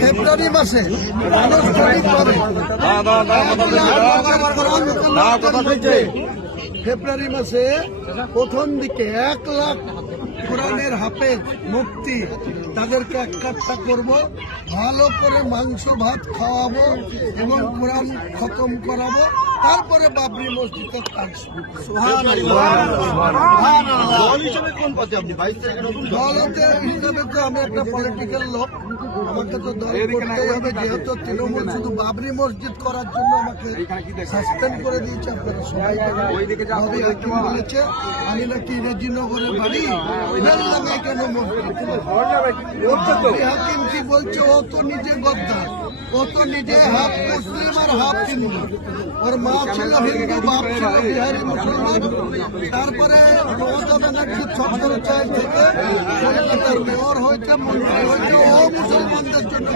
ফেব্রুয়ারি মাসে আনুষ্ঠানিকভাবে ফেব্রুয়ারি মাসে প্রথম দিকে 1 লাখ কোরআনের হাফেজ মুফতি তাদেরকে একাট্টা করব, ভালো করে মাংস ভাত খাওয়াবো এবং কোরআন খতম করাবো, তারপরে বাবরি মসজিদের কাজ শুরু করব। দলতে হিসাবে তো আমি একটা পলিটিক্যাল লোক, আমাকে তো দল করতেই হবে, যেহেতু তৃণমূল শুধু বাবরি মসজিদ করার জন্য আমাকে সাসপেন্ড করে দিয়েছে। আপনারা সবাই নবী হাকিম বলেছে আমি নাকি রেজিনগরের বাড়ি লাগাই কেন মসজিদ। নবী হাকিম কি বলছে, ও তো নিজে গদ্দার, ও তো নিজে হাফ মুসলিম আর হাফ হিন্দু, ওর মা ছিল হিন্দু, বাপ ছিল বিহারি মুসলমান। তারপরে মমতা ব্যানার্জি ছত্রছায়া থেকে কলকাতার মেয়র হয়েছে, মন্ত্রী হয়েছে, ও মুসলমানদের জন্য